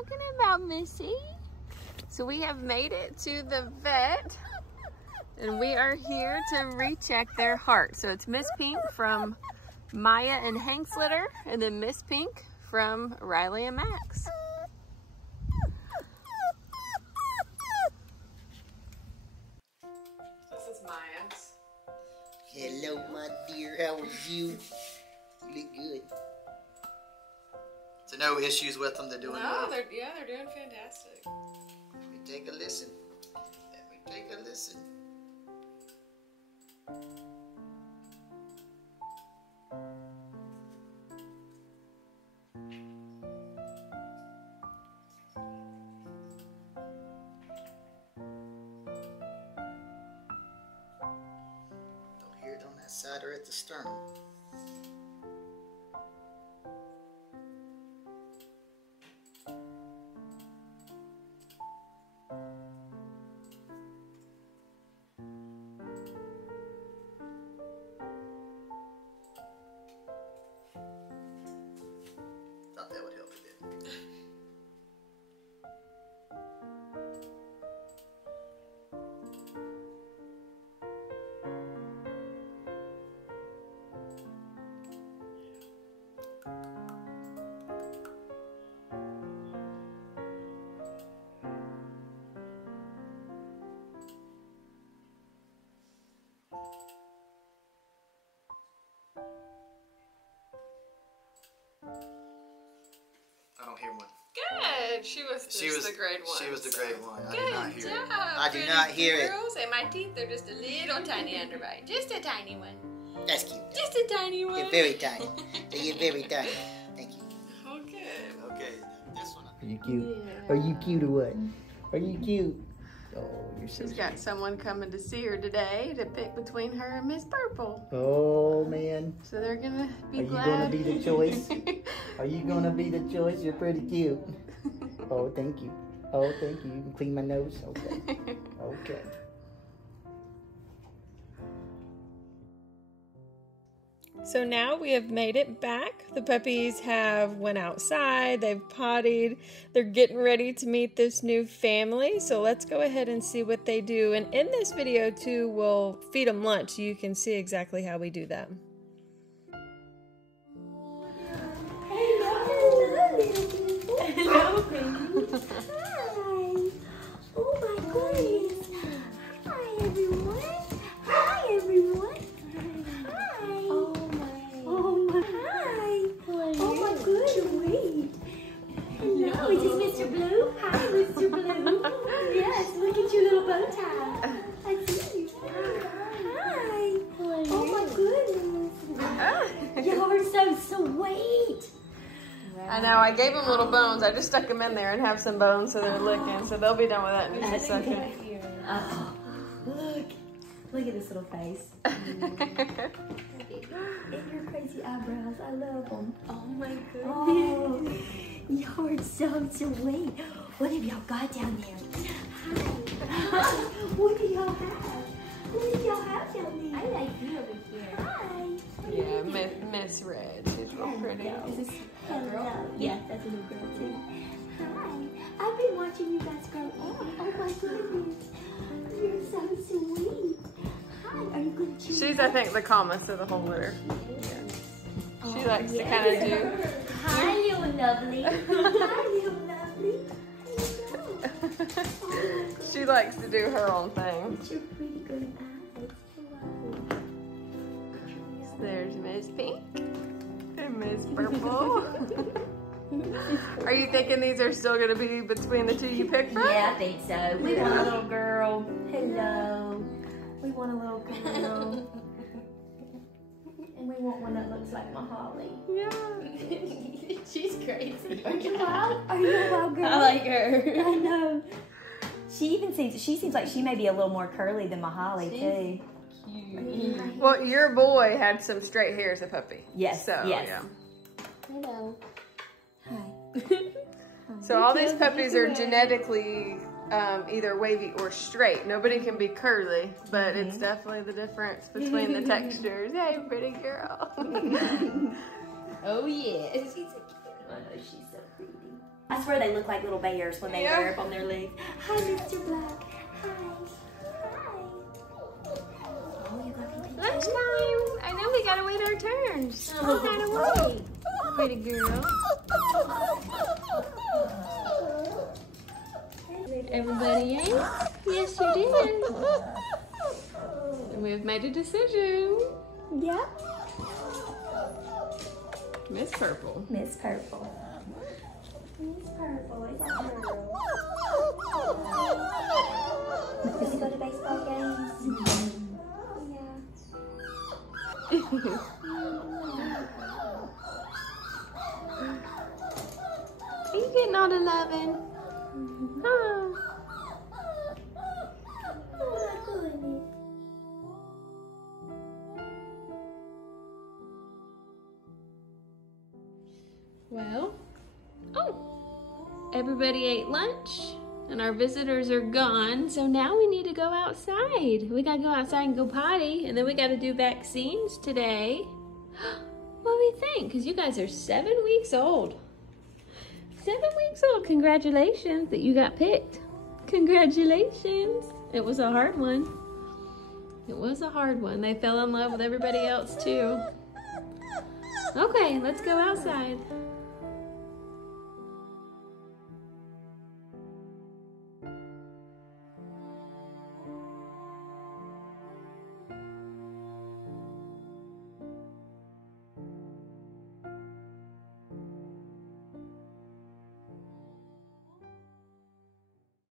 talking about, Missy? So we have made it to the vet, and we are here to recheck their heart. So it's Miss Pink from Maya and Hank's litter, and then Miss Pink from Riley and Max. This is Maya's. Hello, my dear. How are you? You look good. So no issues with them. They're doing well. They're doing fantastic. Let me take a listen. Let me take a listen. Don't hear it on that side or at the sternum. Thought that would help a bit. I don't hear one. Good. She was the grade one. She was the grade one. I Good did not hear job. it. I do not hear it. Girls, and my teeth are just a little tiny underbite. Just a tiny one. That's cute. Just a tiny one. You're very tiny. You're very tiny. Thank you. Okay. Okay, this one. Are you cute? Yeah. Are you cute or what? Are you cute? Oh, you're so She's got someone coming to see her today to pick between her and Miss Purple. Oh, man. So they're gonna be Are glad. you gonna be the choice? Are you gonna be the choice? You're pretty cute. Oh, thank you. Oh, thank you. You can clean my nose? Okay. Okay. So now we have made it back. The puppies have went outside, they've pottied, they're getting ready to meet this new family. So let's go ahead and see what they do. And in this video too, we'll feed them lunch so you can see exactly how we do that. Hello, baby. Hi. Oh my goodness. Hi, everyone. Hi, everyone. Hi. Oh my. Hi. Oh my goodness. Wait. Hello, is this Mr. Blue? Hi, Mr. Blue. Yes, look at your little bow tie. I see you. Hi. Oh my goodness. You're so sweet. I know, I gave them little bones. I just stuck them in there and have some bones so they're licking. So they'll be done with that in just a second. Oh, look at this little face. And your crazy eyebrows, I love them. Oh my goodness. Oh, you're so sweet. What have y'all got down there? Hi. What do y'all have? What do y'all have down there? I like you over here. Hi. Yeah, Miss Red. She's real pretty. Is this a girl? Yeah, that's a little girl too. Hi. I've been watching you guys grow up. Oh my goodness. You're so sweet. Hi. Are you going to choose? She's, I think, the calmest of the whole litter. She likes to kind of do. Hi, little lovely. Hi, little lovely. She likes to do her own thing. Your pretty good eyes. There's Miss Pink and Miss Purple. Are you thinking these are still going to be between the two you picked from? Yeah, I think so. We want a little girl. Hello. We want a little girl. And we want one that looks like Mahali. Yeah. She's crazy. Are you wild? Are you a wild girl? I like her. I know. She seems like she may be a little more curly than Mahali too. Cute. Well, your boy had some straight hair as a puppy. Yes. So, yes. yeah. Hello. Hi. So all these puppies are genetically either wavy or straight. Nobody can be curly, but it's definitely the difference between the textures. Hey, pretty girl. Oh, yes. She's so cute. I know she's so I swear they look like little bears when they wear up on their legs. Hi, Mr. Black. Hi. Oh, you got me. Lunchtime. I know we gotta wait our turns. We gotta wait. Pretty girl. Everybody ate? Yes, you did. And we've made a decision. Yeah. Miss Purple. Miss Purple. Miss Purple, is that girl? Does she go to baseball games? Yeah. Are you getting all the loving? Oh. Oh my goodness. Well, everybody ate lunch and our visitors are gone, so now we need to go outside. We gotta go outside and go potty, and then we gotta do vaccines today. What do we think? Because you guys are 7 weeks old. 7 weeks old. Congratulations that you got picked. Congratulations. It was a hard one. It was a hard one. They fell in love with everybody else too. Okay, let's go outside.